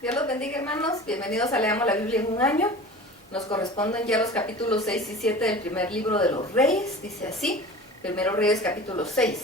Dios los bendiga, hermanos. Bienvenidos a Leamos la Biblia en un año. Nos corresponden ya los capítulos 6 y 7 del primer libro de los Reyes. Dice así, Primero Reyes capítulo 6.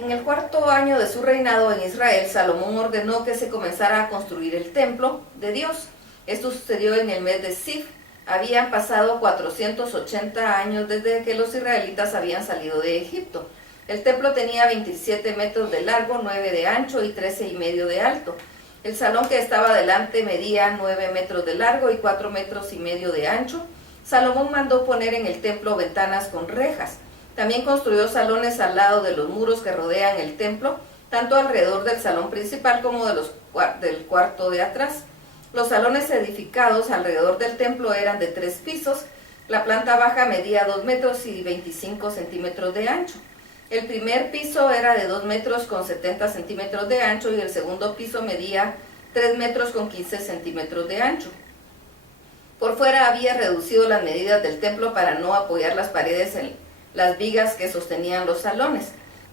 En el cuarto año de su reinado en Israel, Salomón ordenó que se comenzara a construir el templo de Dios. Esto sucedió en el mes de Sif. Habían pasado 480 años desde que los israelitas habían salido de Egipto. El templo tenía 27 metros de largo, 9 de ancho y 13,5 de alto. El salón que estaba delante medía 9 metros de largo y 4,5 metros de ancho. Salomón mandó poner en el templo ventanas con rejas. También construyó salones al lado de los muros que rodean el templo, tanto alrededor del salón principal como del cuarto de atrás. Los salones edificados alrededor del templo eran de 3 pisos. La planta baja medía 2 metros y 25 centímetros de ancho. El primer piso era de 2 metros con 70 centímetros de ancho y el segundo piso medía 3 metros con 15 centímetros de ancho. Por fuera había reducido las medidas del templo para no apoyar las paredes en las vigas que sostenían los salones.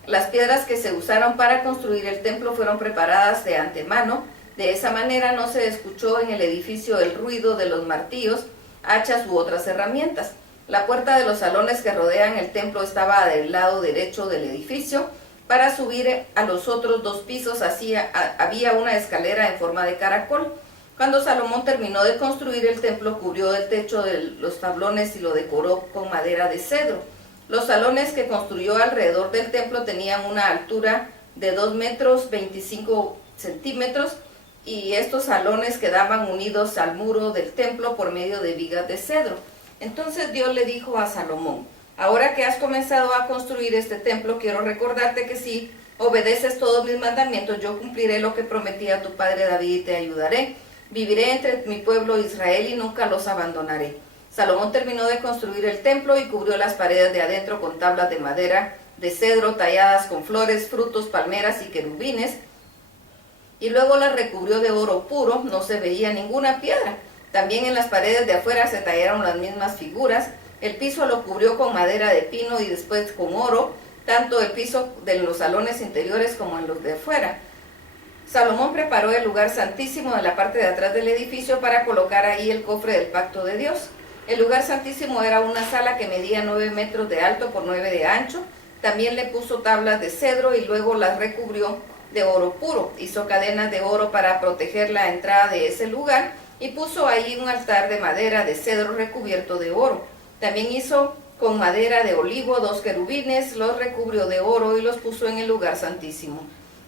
Las piedras que se usaron para construir el templo fueron preparadas de antemano. De esa manera no se escuchó en el edificio el ruido de los martillos, hachas u otras herramientas. La puerta de los salones que rodean el templo estaba del lado derecho del edificio. Para subir a los otros 2 pisos había una escalera en forma de caracol. Cuando Salomón terminó de construir el templo, cubrió el techo de los tablones y lo decoró con madera de cedro. Los salones que construyó alrededor del templo tenían una altura de 2 metros 25 centímetros y estos salones quedaban unidos al muro del templo por medio de vigas de cedro. Entonces Dios le dijo a Salomón: ahora que has comenzado a construir este templo, quiero recordarte que si obedeces todos mis mandamientos, yo cumpliré lo que prometí a tu padre David y te ayudaré. Viviré entre mi pueblo Israel y nunca los abandonaré. Salomón terminó de construir el templo y cubrió las paredes de adentro con tablas de madera de cedro talladas con flores, frutos, palmeras y querubines, y luego las recubrió de oro puro. No se veía ninguna piedra. También en las paredes de afuera se tallaron las mismas figuras. El piso lo cubrió con madera de pino y después con oro, tanto el piso de los salones interiores como en los de afuera. Salomón preparó el lugar santísimo de la parte de atrás del edificio para colocar ahí el cofre del pacto de Dios. El lugar santísimo era una sala que medía 9 metros de alto por 9 de ancho. También le puso tablas de cedro y luego las recubrió de oro puro. Hizo cadenas de oro para proteger la entrada de ese lugar y puso ahí un altar de madera de cedro recubierto de oro. También hizo con madera de olivo 2 querubines, los recubrió de oro y los puso en el lugar santísimo.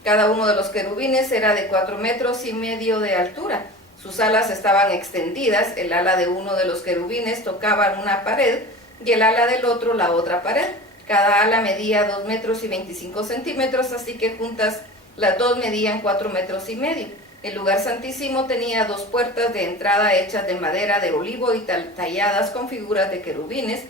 Cada uno de los querubines era de 4,5 metros de altura. Sus alas estaban extendidas. El ala de uno de los querubines tocaba una pared y el ala del otro la otra pared. Cada ala medía 2 metros y 25 centímetros, así que juntas las dos medían 4,5 metros. El lugar santísimo tenía 2 puertas de entrada hechas de madera de olivo y talladas con figuras de querubines,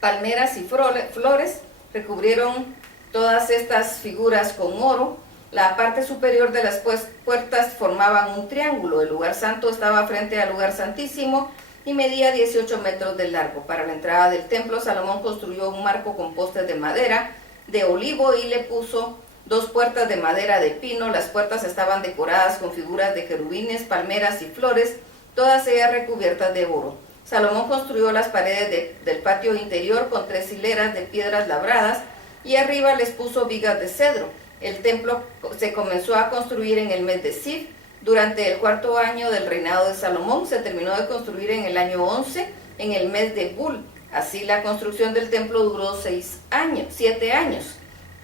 palmeras y flores. Recubrieron todas estas figuras con oro. La parte superior de las puertas formaban un triángulo. El lugar santo estaba frente al lugar santísimo y medía 18 metros de largo. Para la entrada del templo, Salomón construyó un marco con postes de madera de olivo y le puso 2 puertas de madera de pino. Las puertas estaban decoradas con figuras de querubines, palmeras y flores, todas ellas recubiertas de oro. Salomón construyó las paredes del patio interior con 3 hileras de piedras labradas y arriba les puso vigas de cedro. El templo se comenzó a construir en el mes de Sif. Durante el cuarto año del reinado de Salomón se terminó de construir en el año 11, en el mes de Bul. Así la construcción del templo duró 7 años.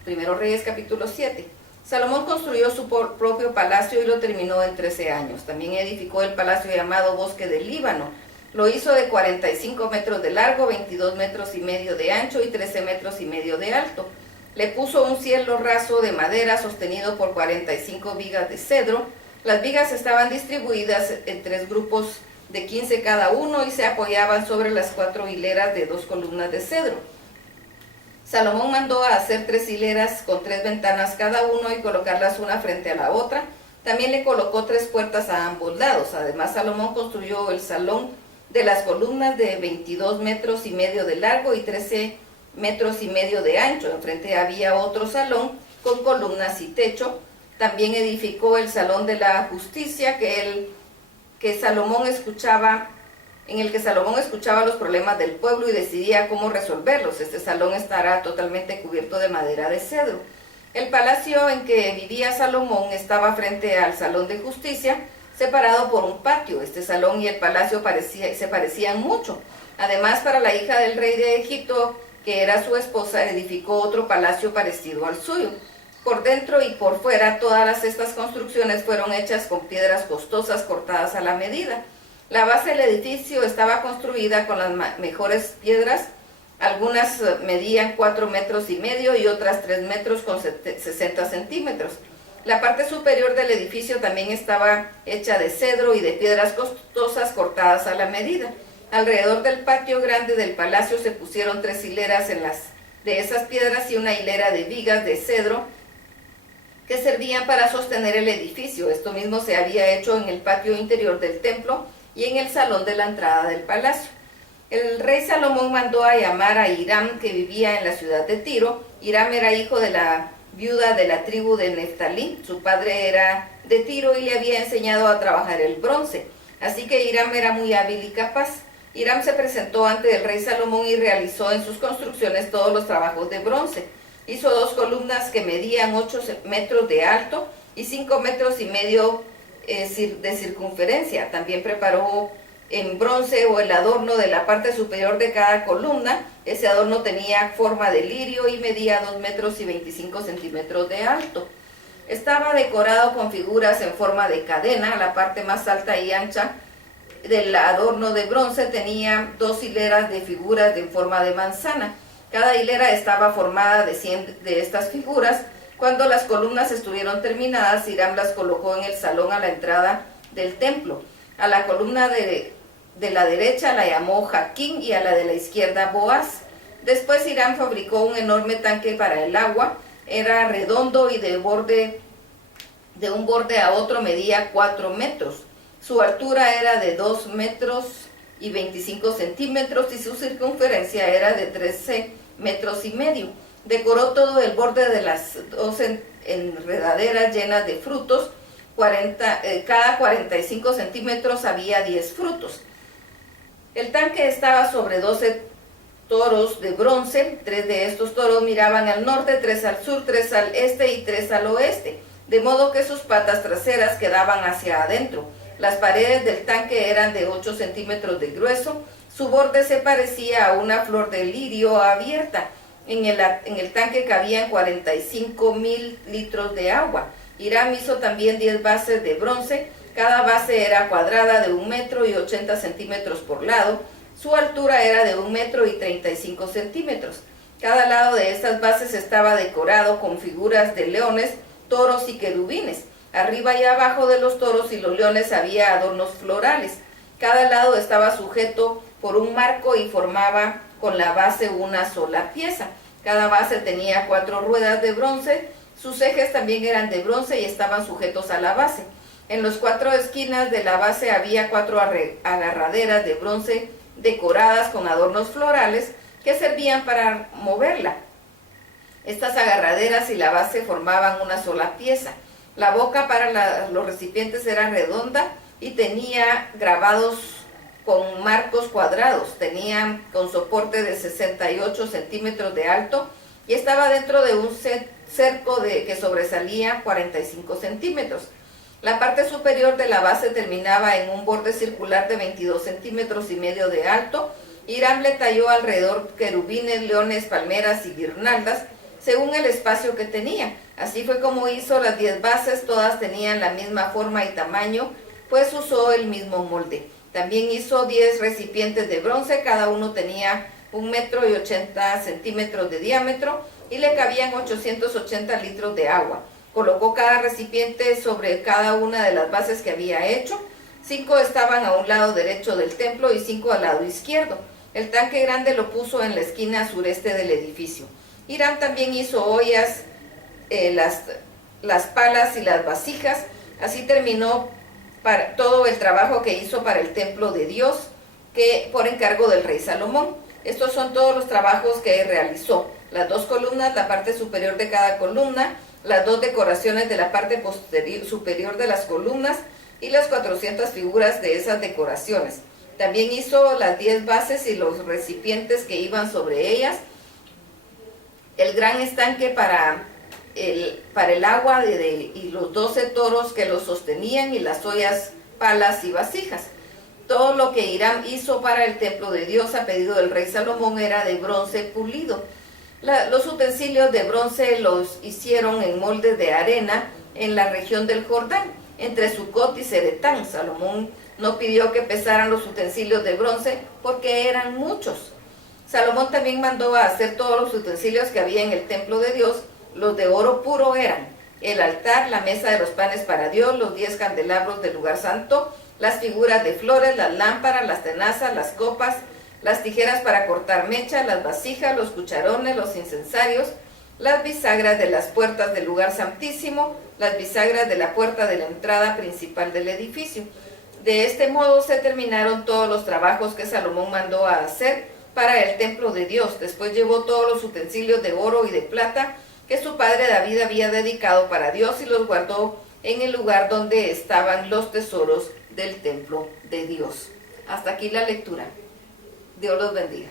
Primero Reyes capítulo 7. Salomón construyó su propio palacio y lo terminó en 13 años. También edificó el palacio llamado Bosque del Líbano. Lo hizo de 45 metros de largo, 22,5 metros de ancho y 13,5 metros de alto. Le puso un cielo raso de madera sostenido por 45 vigas de cedro. Las vigas estaban distribuidas en 3 grupos de 15 cada uno y se apoyaban sobre las 4 hileras de 2 columnas de cedro. Salomón mandó a hacer 3 hileras con 3 ventanas cada uno y colocarlas una frente a la otra. También le colocó 3 puertas a ambos lados. Además, Salomón construyó el salón de las columnas de 22,5 metros de largo y 13,5 metros de ancho. Enfrente había otro salón con columnas y techo. También edificó el Salón de la Justicia, Salomón escuchaba, en el que Salomón escuchaba los problemas del pueblo y decidía cómo resolverlos. Este salón estará totalmente cubierto de madera de cedro. El palacio en que vivía Salomón estaba frente al Salón de Justicia, separado por un patio. Este salón y el palacio se parecían mucho. Además, para la hija del rey de Egipto, que era su esposa, edificó otro palacio parecido al suyo. Por dentro y por fuera, todas estas construcciones fueron hechas con piedras costosas cortadas a la medida. La base del edificio estaba construida con las mejores piedras. Algunas medían 4,5 metros y otras 3 metros con 60 centímetros. La parte superior del edificio también estaba hecha de cedro y de piedras costosas cortadas a la medida. Alrededor del patio grande del palacio se pusieron 3 hileras de esas piedras y una hilera de vigas de cedro que servían para sostener el edificio. Esto mismo se había hecho en el patio interior del templo y en el salón de la entrada del palacio. El rey Salomón mandó a llamar a Hiram, que vivía en la ciudad de Tiro. Hiram era hijo de la viuda de la tribu de Neftalí. Su padre era de Tiro y le había enseñado a trabajar el bronce. Así que Hiram era muy hábil y capaz. Hiram se presentó ante el rey Salomón y realizó en sus construcciones todos los trabajos de bronce. Hizo 2 columnas que medían 8 metros de alto y 5,5 metros de circunferencia. También preparó en bronce el adorno de la parte superior de cada columna. Ese adorno tenía forma de lirio y medía 2,25 metros de alto. Estaba decorado con figuras en forma de cadena. La parte más alta y ancha del adorno de bronce tenía 2 hileras de figuras en forma de manzana. Cada hilera estaba formada de 100 de estas figuras. Cuando las columnas estuvieron terminadas, Hiram las colocó en el salón a la entrada del templo. A la columna de la derecha la llamó Jaquín y a la de la izquierda Boaz. Después Hiram fabricó un enorme tanque para el agua. Era redondo y de un borde a otro medía 4 metros. Su altura era de 2,25 metros y su circunferencia era de 13,5 metros. Decoró todo el borde de las 2 enredaderas llenas de frutos. Cada 45 centímetros había 10 frutos. El tanque estaba sobre 12 toros de bronce. 3 de estos toros miraban al norte, 3 al sur, 3 al este y 3 al oeste, de modo que sus patas traseras quedaban hacia adentro. Las paredes del tanque eran de 8 centímetros de grueso. Su borde se parecía a una flor de lirio abierta. En el tanque cabían 45,000 litros de agua. Hiram hizo también 10 bases de bronce. Cada base era cuadrada de 1,80 metros por lado. Su altura era de 1,35 metros. Cada lado de estas bases estaba decorado con figuras de leones, toros y querubines. Arriba y abajo de los toros y los leones había adornos florales. Cada lado estaba sujeto por un marco y formaba con la base una sola pieza. Cada base tenía 4 ruedas de bronce. Sus ejes también eran de bronce y estaban sujetos a la base. En las 4 esquinas de la base había 4 agarraderas de bronce decoradas con adornos florales que servían para moverla. Estas agarraderas y la base formaban una sola pieza. La boca para los recipientes era redonda y tenía grabados con marcos cuadrados. Tenían con soporte de 68 centímetros de alto y estaba dentro de un cerco que sobresalía 45 centímetros. La parte superior de la base terminaba en un borde circular de 22,5 centímetros de alto. Hiram le talló alrededor querubines, leones, palmeras y guirnaldas según el espacio que tenía. Así fue como hizo las 10 bases. Todas tenían la misma forma y tamaño, pues usó el mismo molde. También hizo 10 recipientes de bronce. Cada uno tenía 1,80 metros de diámetro y le cabían 880 litros de agua. Colocó cada recipiente sobre cada una de las bases que había hecho. 5 estaban a un lado derecho del templo y 5 al lado izquierdo. El tanque grande lo puso en la esquina sureste del edificio. Hiram también hizo ollas, las palas y las vasijas. Así terminó todo el trabajo que hizo para el templo de Dios, que por encargo del rey Salomón. Estos son todos los trabajos que realizó: las 2 columnas, la parte superior de cada columna, las 2 decoraciones de la parte superior de las columnas y las 400 figuras de esas decoraciones. También hizo las 10 bases y los recipientes que iban sobre ellas, el gran estanque para el agua y los 12 toros que los sostenían y las ollas, palas y vasijas. Todo lo que Hiram hizo para el templo de Dios a pedido del rey Salomón era de bronce pulido. Los utensilios de bronce los hicieron en moldes de arena en la región del Jordán, entre Sucot y Zeretán. Salomón no pidió que pesaran los utensilios de bronce porque eran muchos. Salomón también mandó a hacer todos los utensilios que había en el templo de Dios. Los de oro puro eran el altar, la mesa de los panes para Dios, los 10 candelabros del lugar santo, las figuras de flores, las lámparas, las tenazas, las copas, las tijeras para cortar mecha, las vasijas, los cucharones, los incensarios, las bisagras de las puertas del lugar santísimo, las bisagras de la puerta de la entrada principal del edificio. De este modo se terminaron todos los trabajos que Salomón mandó a hacer para el templo de Dios. Después llevó todos los utensilios de oro y de plata que su padre David había dedicado para Dios y los guardó en el lugar donde estaban los tesoros del templo de Dios. Hasta aquí la lectura. Dios los bendiga.